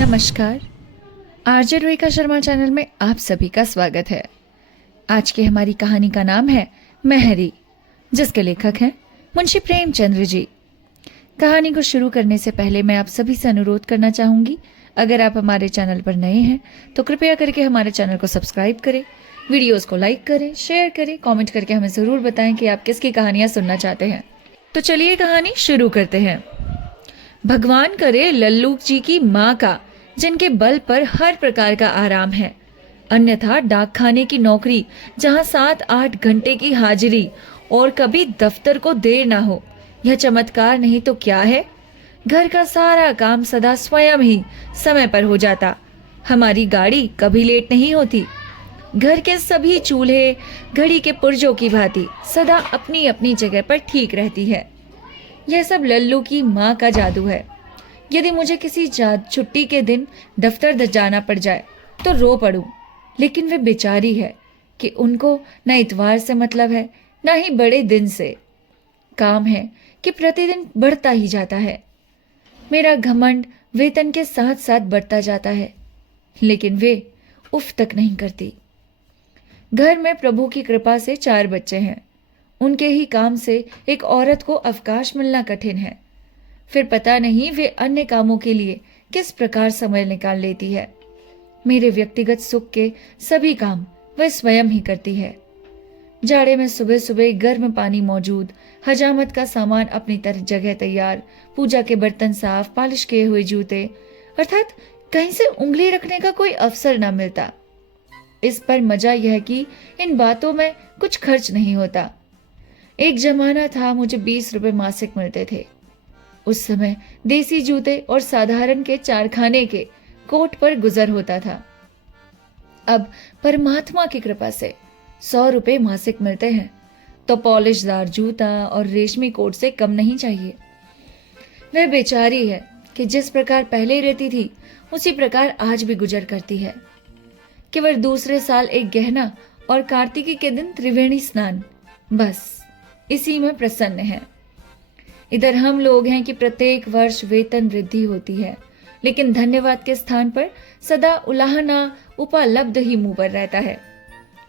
नमस्कार। RJ रोहिका Sharma channel में आप सभी का स्वागत है। आज की हमारी कहानी का नाम है महरी, जिसके लेखक हैं मुंशी प्रेमचंद्र जी। कहानी को शुरू करने से पहले मैं आप सभी से अनुरोध करना चाहूंगी, अगर आप हमारे चैनल पर नए हैं तो कृपया करके हमारे चैनल को सब्सक्राइब करें, वीडियोस को लाइक करें, शेयर करें, कमेंट करके हमें ज़रूर बताएं कि आप किसकी कहानियां सुनना चाहते हैं। तो चलिए कहानी शुरू करते हैं। भगवान करे लल्लू जी की माँ का, जिनके बल पर हर प्रकार का आराम है, अन्यथा डाक खाने की नौकरी जहां 7-8 घंटे की हाजिरी और कभी दफ्तर को देर ना हो, यह चमत्कार नहीं तो क्या है। घर का सारा काम सदा स्वयं ही समय पर हो जाता, हमारी गाड़ी कभी लेट नहीं होती। घर के सभी चूल्हे घड़ी के पुर्जों की भांति सदा अपनी अपनी जगह पर ठीक रहती है। यह सब लल्लू की माँ का जादू है। यदि मुझे किसी छुट्टी के दिन दफ्तर जाना पड़ जाए तो रो पड़ूं, लेकिन वे बेचारी है कि उनको न इतवार से मतलब है, न ही बड़े दिन से। काम है कि प्रतिदिन बढ़ता ही जाता है। मेरा घमंड वेतन के साथ साथ बढ़ता जाता है, लेकिन वे उफ तक नहीं करती। घर में प्रभु की कृपा से 4 बच्चे हैं। उनके ही काम से एक औरत को अवकाश मिलना कठिन है। फिर पता नहीं वे अन्य कामों के लिए किस प्रकार समय निकाल लेती है। मेरे व्यक्तिगत सुख के सभी काम वह स्वयं ही करती है। जाड़े में सुबह सुबह गर्म पानी मौजूद, हजामत का सामान अपनी जगह तैयार, पूजा के बर्तन साफ, पॉलिश किए हुए जूते, अर्थात कहीं से उंगली रखने का कोई अवसर ना मिलता। इस पर मजा यह कि इन बातों में कुछ खर्च नहीं होता। एक जमाना था मुझे 20 रुपए मासिक मिलते थे। उस समय देसी जूते और साधारण के 4 खाने के कोट पर गुजर होता था। अब परमात्मा की कृपा से 100 रुपए मासिक मिलते हैं तो पॉलिशदार जूता और रेशमी कोट से कम नहीं चाहिए। वह बेचारी है कि जिस प्रकार पहले रहती थी उसी प्रकार आज भी गुजर करती है। केवल दूसरे साल एक गहना और कार्तिकी के दिन त्रिवेणी स्नान, बस इसी में प्रसन्न है। इधर हम लोग हैं कि प्रत्येक वर्ष वेतन वृद्धि होती है, लेकिन धन्यवाद के स्थान पर सदा उलाहना उपलब्ध ही मुंह पर रहता है।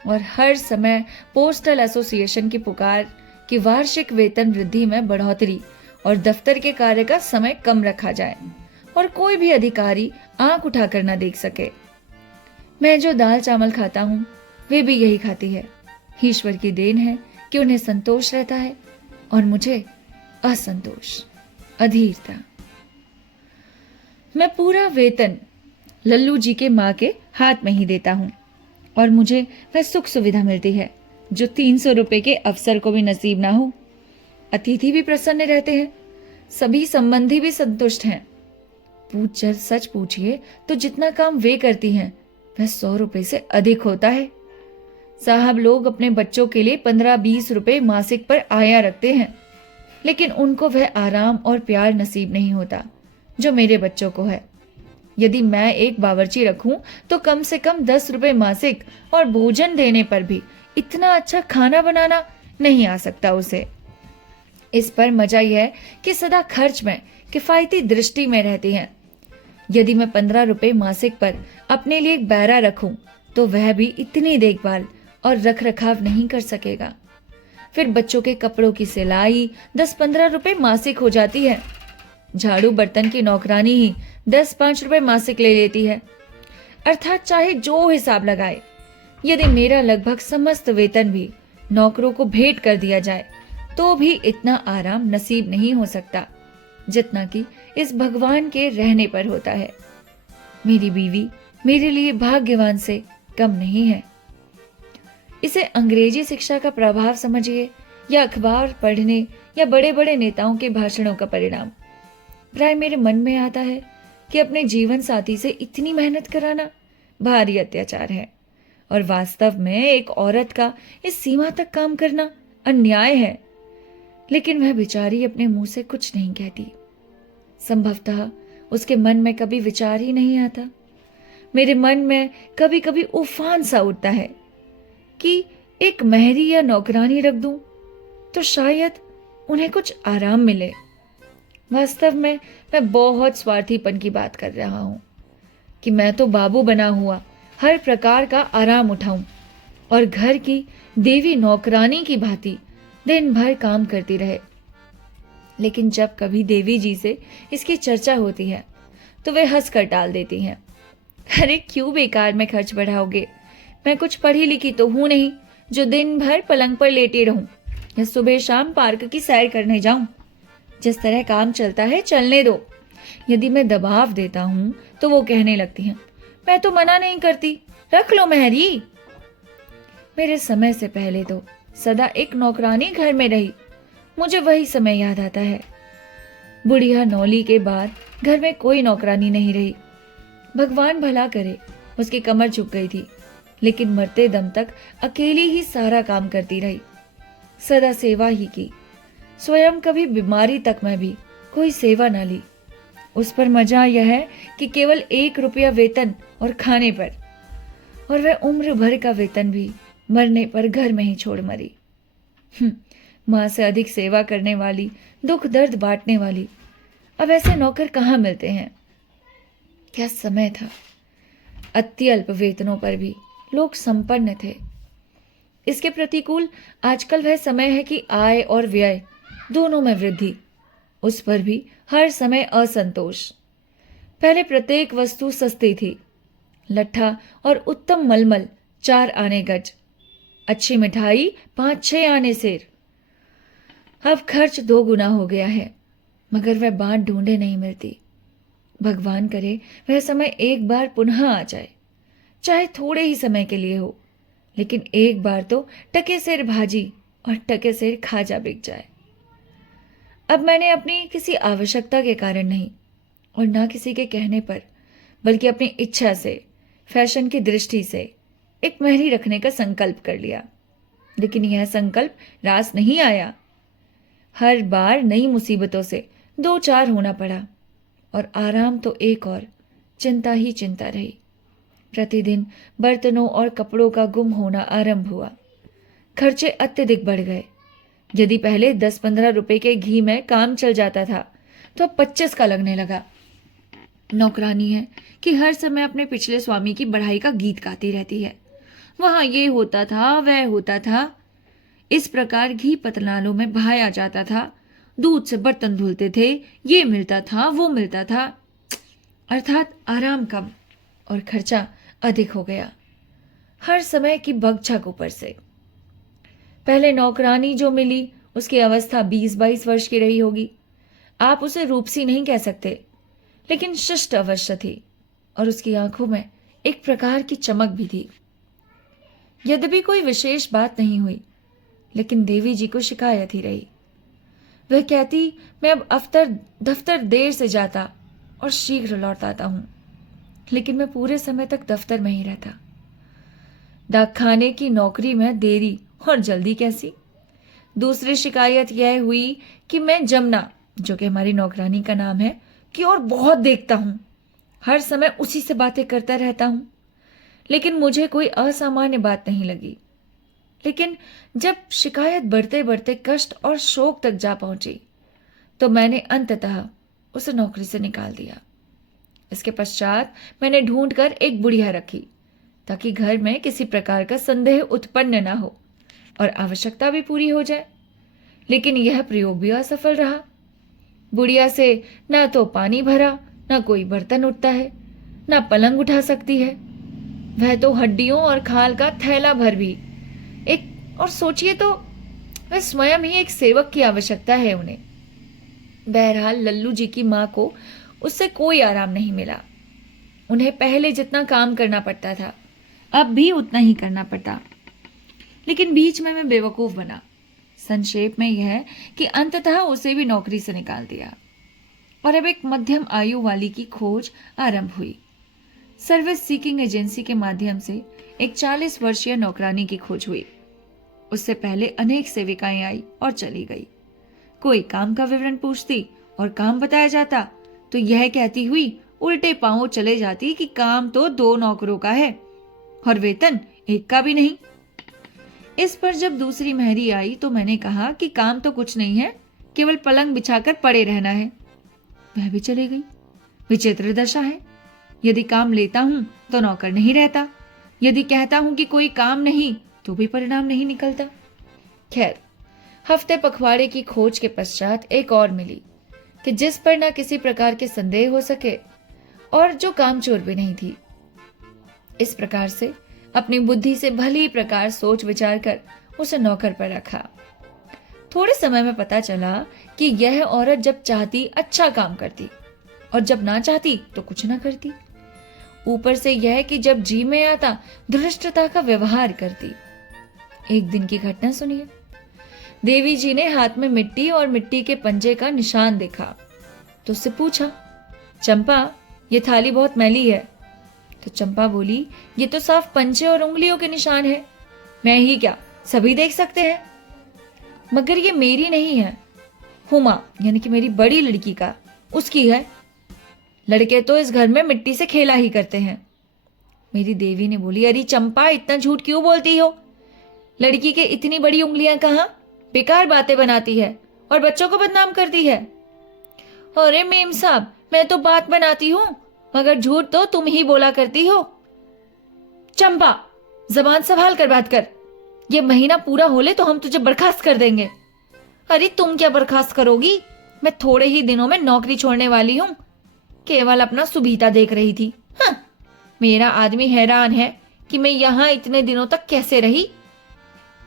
और हर समय पोस्टल एसोसिएशन की पुकार कि वार्षिक वेतन वृद्धि में बढ़ोतरी और दफ्तर के कार्य का समय कम रखा जाए, और कोई भी अधिकारी आंख उठाकर न देख सके। मैं जो दाल चावल खाता हूँ वे भी यही खाती है। ईश्वर की देन है कि उन्हें संतोष रहता है और मुझे असंतोष, अधीरता। मैं पूरा वेतन लल्लू जी के माँ के हाथ में ही देता हूँ, और मुझे वह सुख सुविधा मिलती है जो 300 रुपए के अफसर को भी नसीब ना हो। अतिथि भी प्रसन्न रहते हैं, सभी संबंधी भी संतुष्ट हैं। सच पूछिए तो जितना काम वे करती हैं वह 100 रुपए से अधिक होता है। साहब लोग अपने बच्चों के लिए 15-20 रुपए मासिक पर आया रखते हैं, लेकिन उनको वह आराम और प्यार नसीब नहीं होता जो मेरे बच्चों को है। यदि मैं एक बावर्ची रखूं तो कम से कम 10 रुपए मासिक, और भोजन देने पर भी इतना अच्छा खाना बनाना नहीं आ सकता उसे। इस पर मजा यह है कि सदा खर्च में किफायती दृष्टि में रहती हैं। यदि मैं 15 रुपए मासिक पर अपने लिए एक बैरा रखूं तो वह भी इतनी देखभाल और रख रखाव नहीं कर सकेगा। फिर बच्चों के कपड़ों की सिलाई 10-15 रुपए मासिक हो जाती है। झाड़ू बर्तन की नौकरानी ही 10-5 रुपए मासिक ले लेती है। अर्थात चाहे जो हिसाब लगाए, यदि मेरा लगभग समस्त वेतन भी नौकरों को भेंट कर दिया जाए तो भी इतना आराम नसीब नहीं हो सकता जितना कि इस भगवान के रहने पर होता है। मेरी बीवी मेरे लिए भाग्यवान से कम नहीं है। इसे अंग्रेजी शिक्षा का प्रभाव समझिए, या अखबार पढ़ने या बड़े बड़े नेताओं के भाषणों का परिणाम। प्राय मेरे मन में आता है कि अपने जीवन साथी से इतनी मेहनत कराना भारी अत्याचार है, और वास्तव में एक औरत का इस सीमा तक काम करना अन्याय है। लेकिन वह बेचारी अपने मुंह से कुछ नहीं कहती। संभवतः उसके मन में कभी विचार ही नहीं आता। मेरे मन में कभी कभी उफान सा उठता है कि एक महरी या नौकरानी रख दूं तो शायद उन्हें कुछ आराम मिले। वास्तव में मैं बहुत स्वार्थीपन की बात कर रहा हूं। कि मैं तो बाबू बना हुआ हर प्रकार का आराम उठाऊं और घर की देवी नौकरानी की भांति दिन भर काम करती रहे। लेकिन जब कभी देवी जी से इसकी चर्चा होती है तो वे हंस कर टाल देती हैं। अरे क्यों बेकार में खर्च बढ़ाओगे, मैं कुछ पढ़ी लिखी तो हूं नहीं जो दिन भर पलंग पर लेटी रहूं या सुबह शाम पार्क की सैर करने जाऊं। जिस तरह काम चलता है चलने दो। यदि मैं दबाव देता हूं तो वो कहने लगती हैं, मैं तो मना नहीं करती, रख लो मेहरी। मेरे समय से पहले तो सदा एक नौकरानी घर में रही, मुझे वही समय याद आता है। बुढ़िया नौली के बाद घर में कोई नौकरानी नहीं रही। भगवान भला करे, उसकी कमर झुक गई थी, लेकिन मरते दम तक अकेली ही सारा काम करती रही, सदा सेवा ही की। स्वयं कभी बीमारी तक में भी कोई सेवा न ली। उस पर मजा यह है कि केवल 1 रुपया वेतन और खाने पर, और वह उम्र भर का वेतन भी मरने पर घर में ही छोड़ मरी। मां से अधिक सेवा करने वाली, दुख दर्द बांटने वाली, अब ऐसे नौकर कहाँ मिलते हैं। क्या समय था। अति अल्प वेतनों पर भी लोग संपन्न थे। इसके प्रतिकूल आजकल वह समय है कि आय और व्यय दोनों में वृद्धि, उस पर भी हर समय असंतोष। पहले प्रत्येक वस्तु सस्ती थी, लट्ठा और उत्तम मलमल 4 आने गज, अच्छी मिठाई 5-6 आने सेर। अब खर्च 2 गुना हो गया है, मगर वह बात ढूंढे नहीं मिलती। भगवान करे वह समय एक बार पुनः आ जाए, चाहे थोड़े ही समय के लिए हो, लेकिन एक बार तो टके सेर भाजी और टके सेर खाजा बिक जाए। अब मैंने अपनी किसी आवश्यकता के कारण नहीं और ना किसी के कहने पर, बल्कि अपनी इच्छा से, फैशन की दृष्टि से एक मेहरी रखने का संकल्प कर लिया। लेकिन यह संकल्प रास नहीं आया। हर बार नई मुसीबतों से 2-4 होना पड़ा और आराम तो एक और चिंता ही चिंता रही। प्रतिदिन बर्तनों और कपड़ों का गुम होना आरंभ हुआ। खर्चे अत्यधिक बढ़ गए। यदि पहले 10-15 रुपए के घी में काम चल जाता था तो अब 25 का लगने लगा। नौकरानी है कि हर समय अपने पिछले स्वामी की बढ़ाई का गीत गाती रहती है। वहां ये होता था, वह होता था। इस प्रकार घी पतलालों में बहाया जाता था, दूध से बर्तन धुलते थे, ये मिलता था, वो मिलता था, अर्थात आराम कम और खर्चा अधिक हो गया। हर समय की भगझक ऊपर से। पहले नौकरानी जो मिली उसकी अवस्था 20-22 वर्ष की रही होगी। आप उसे रूपसी नहीं कह सकते, लेकिन शिष्ट अवश्य थी और उसकी आंखों में एक प्रकार की चमक भी थी। यद्यपि कोई विशेष बात नहीं हुई, लेकिन देवी जी को शिकायत ही रही। वह कहती, मैं अब दफ्तर देर से जाता और शीघ्र लौट आता हूं, लेकिन मैं पूरे समय तक दफ्तर में ही रहता। डाकखाने की नौकरी में देरी और जल्दी कैसी। दूसरी शिकायत यह हुई कि मैं जमुना, जो कि हमारी नौकरानी का नाम है, की ओर बहुत देखता हूं, हर समय उसी से बातें करता रहता हूं, लेकिन मुझे कोई असामान्य बात नहीं लगी। लेकिन जब शिकायत बढ़ते बढ़ते कष्ट और शोक तक जा पहुंची तो मैंने अंततः उसे नौकरी से निकाल दिया। इसके पश्चात मैंने ढूंढकर एक बुढ़िया रखी ताकि घर में किसी प्रकार का संदेह उत्पन्न न हो और आवश्यकता भी पूरी हो जाए। लेकिन यह प्रयोग भी असफल रहा। बुढ़िया से ना तो पानी भरा, ना कोई बर्तन उठता है, ना पलंग उठा सकती है। वह तो हड्डियों और खाल का थैला भर भी एक, और सोचिए तो वह स्वयं ही एक सेवक की आवश्यकता है उन्हें। बहरहाल लल्लू जी की मां को उससे कोई आराम नहीं मिला। उन्हें पहले जितना काम करना पड़ता था अब भी उतना ही करना पड़ता। लेकिन बीच में मैं बेवकूफ बना। संक्षेप में यह कि अंततः उसे भी नौकरी से निकाल दिया और अब एक मध्यम आयु वाली की खोज आरंभ हुई। सर्विस सीकिंग एजेंसी के माध्यम से एक 40 वर्षीय नौकरानी की खोज हुई। उससे पहले अनेक सेविकाएं आई और चली गई। कोई काम का विवरण पूछती और काम बताया जाता तो यह कहती हुई उल्टे पांवों चले जाती कि काम तो 2 नौकरों का है और वेतन 1 का भी नहीं। इस पर जब दूसरी मेहरी आई तो मैंने कहा कि काम तो कुछ नहीं है, केवल पलंग बिछाकर पड़े रहना है। वह भी चली गई। विचित्र दशा है। यदि काम लेता हूं तो नौकर नहीं रहता, यदि कहता हूं कि कोई काम नहीं तो भी परिणाम नहीं निकलता। खैर, हफ्ते पखवाड़े की खोज के पश्चात एक और मिली कि जिस पर न किसी प्रकार के संदेह हो सके और जो कामचोर भी नहीं थी। इस प्रकार से अपनी बुद्धि से भली प्रकार सोच विचार कर उसे नौकर पर रखा। थोड़े समय में पता चला कि यह औरत जब चाहती अच्छा काम करती और जब ना चाहती तो कुछ ना करती। ऊपर से यह कि जब जी में आता धृष्टता का व्यवहार करती। एक दिन की घटना सुनिए। देवी जी ने हाथ में मिट्टी और मिट्टी के पंजे का निशान देखा तो उससे पूछा, चंपा, ये थाली बहुत मैली है। तो चंपा बोली, ये तो साफ पंजे और उंगलियों के निशान है। मैं ही क्या, सभी देख सकते हैं। मगर ये मेरी नहीं है, हुमा यानी कि मेरी बड़ी लड़की का, उसकी है। लड़के तो इस घर में मिट्टी से खेला ही करते हैं। मेरी देवी ने बोली, अरे चंपा, इतना झूठ क्यों बोलती हो? लड़की के इतनी बड़ी उंगलियां कहाँ? बेकार बातें बनाती है और बच्चों को बदनाम करती है। अरे मेम साहब, मैं तो बात बनाती हूं, मगर झूठ तो तुम ही बोला करती हो। चंपा, जबान संभाल कर बात कर। ये महीना पूरा होले तो हम तुझे बर्खास्त कर देंगे। अरे तुम क्या बर्खास्त करोगी? मैं थोड़े ही दिनों में नौकरी छोड़ने वाली हूं। केवल अपना सुबीता देख रही थी। हाँ, मेरा आदमी हैरान है कि मैं यहां इतने दिनों तक कैसे रही।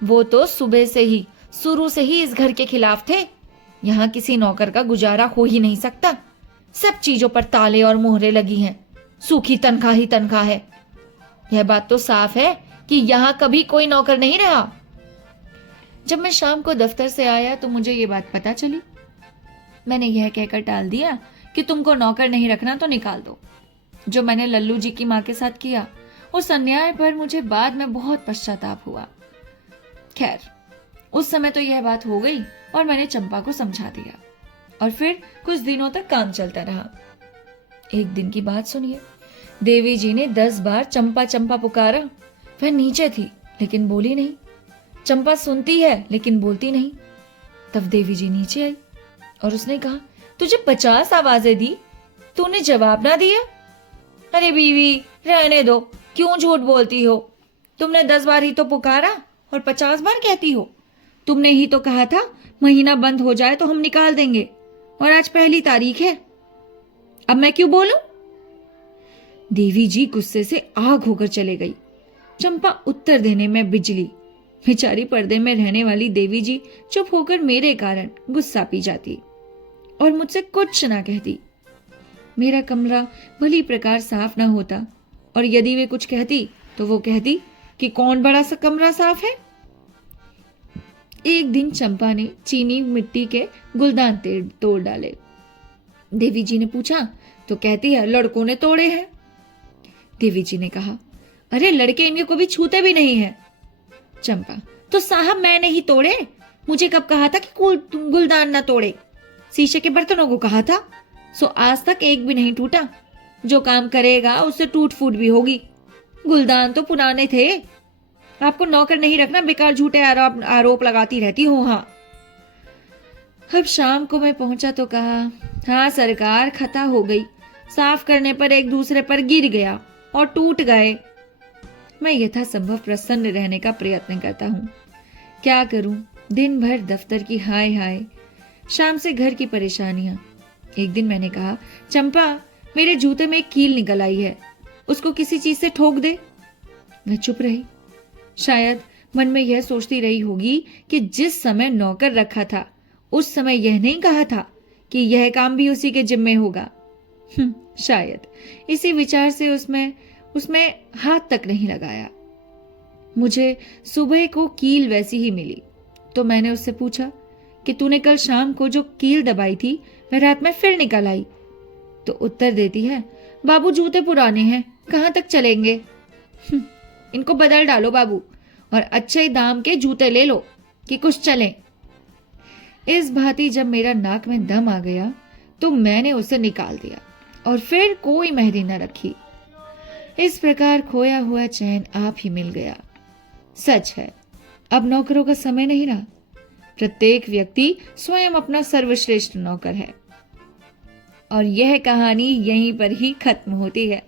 वो तो सुबह से ही, शुरू से ही इस घर के खिलाफ थे। यहां किसी नौकर का गुजारा हो ही नहीं सकता। सब चीजों पर ताले और मोहरे लगी हैं। सूखी तनख्वाह ही तनख्वाह है। यह बात तो साफ है कि यहां कभी कोई नौकर नहीं रहा। जब मैं शाम को दफ्तर से आया तो मुझे ये बात पता चली। मैंने यह कहकर टाल दिया कि तुमको नौकर नहीं रखना तो निकाल दो। जो मैंने लल्लू जी की माँ के साथ किया, उस अन्याय पर मुझे बाद में बहुत पश्चाताप हुआ। खैर, उस समय तो यह बात हो गई और मैंने चंपा को समझा दिया और फिर कुछ दिनों तक काम चलता रहा। एक दिन की बात सुनिए। देवी जी ने 10 बार चंपा चंपा पुकारा। वह नीचे थी लेकिन बोली नहीं। चंपा सुनती है लेकिन बोलती नहीं। तब देवी जी नीचे आई और उसने कहा, तुझे 50 आवाजें दी, तूने जवाब ना दिया। अरे बीवी, रहने दो, क्यों झूठ बोलती हो? तुमने 10 बार ही तो पुकारा और 50 बार कहती हो। तुमने ही तो कहा था महीना बंद हो जाए तो हम निकाल देंगे, और आज 1 तारीख है। अब मैं क्यों बोलूं? देवी जी गुस्से से आग होकर चले गई। चंपा उत्तर देने में बिजली। बेचारी पर्दे में रहने वाली देवी जी चुप होकर मेरे कारण गुस्सा पी जाती और मुझसे कुछ ना कहती। मेरा कमरा भली प्रकार साफ ना होता और यदि वे कुछ कहती तो वो कहती कि कौन बड़ा सा कमरा साफ है। एक दिन चंपा ने चीनी मिट्टी के गुलदान तोड़ डाले। देवी जी ने पूछा तो कहती है, लड़कों ने तोड़े हैं। देवी जी ने कहा, अरे लड़के इनके को भी छूते भी नहीं है। चंपा, तो साहब मैंने ही तोड़े। मुझे कब कहा था कि गुलदान ना तोड़े? शीशे के बर्तनों को कहा था, सो आज तक एक भी नहीं टूटा। जो काम करेगा उससे टूट फूट भी होगी। गुलदान तो पुराने थे। आपको नौकर नहीं रखना, बेकार झूठे आरोप लगाती रहती हो। हाँ। अब शाम को मैं पहुंचा तो कहा, हाँ सरकार, खता हो गई। साफ करने पर एक दूसरे पर गिर गया और टूट गए। मैं यथासंभव प्रसन्न रहने का प्रयत्न करता हूँ। क्या करूं, दिन भर दफ्तर की हाय हाय, शाम से घर की परेशानियां। एक दिन मैंने कहा, चंपा, मेरे जूते में एक कील निकल आई है, उसको किसी चीज से ठोक दे। वह चुप रही। शायद मन में यह सोचती रही होगी कि जिस समय नौकर रखा था उस समय यह नहीं कहा था कि यह काम भी उसी के जिम्मे होगा। शायद इसी विचार से उसमें हाथ तक नहीं लगाया। मुझे सुबह को कील वैसी ही मिली तो मैंने उससे पूछा कि तूने कल शाम को जो कील दबाई थी वह रात में फिर निकल आई? तो उत्तर देती है, बाबू जूते पुराने हैं, कहां तक चलेंगे। इनको बदल डालो बाबू और अच्छे दाम के जूते ले लो कि कुछ चले। इस भांति जब मेरा नाक में दम आ गया तो मैंने उसे निकाल दिया और फिर कोई मेहंदी न रखी। इस प्रकार खोया हुआ चैन आप ही मिल गया। सच है, अब नौकरों का समय नहीं रहा। प्रत्येक व्यक्ति स्वयं अपना सर्वश्रेष्ठ नौकर है। और यह कहानी यहीं पर ही खत्म होती है।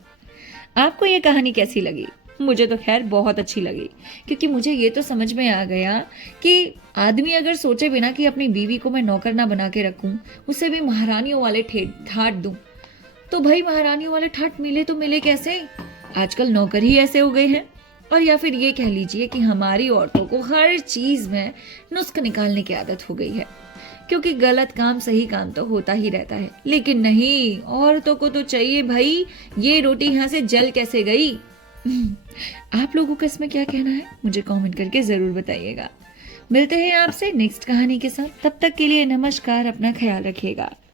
आपको ये कहानी कैसी लगी? मुझे तो खैर बहुत अच्छी लगी, क्योंकि मुझे ये तो समझ में आ गया कि आदमी अगर सोचे बिना कि अपनी बीवी को मैं नौकर ना बना के रखूं, उसे भी महारानियों वाले ठाट दूं, तो भाई महारानियों वाले ठाट मिले तो मिले कैसे? आजकल नौकर ही ऐसे हो गए हैं। और या फिर ये कह लीजिए कि हमारी औरतों को हर चीज में नुस्ख निकालने की आदत हो गई है, क्योंकि गलत काम सही काम तो होता ही रहता है। लेकिन नहीं, औरतों को तो चाहिए भाई ये रोटी यहाँ से जल कैसे गई। आप लोगों का इसमें क्या कहना है, मुझे कमेंट करके जरूर बताइएगा। मिलते हैं आपसे नेक्स्ट कहानी के साथ, तब तक के लिए नमस्कार, अपना ख्याल रखिएगा।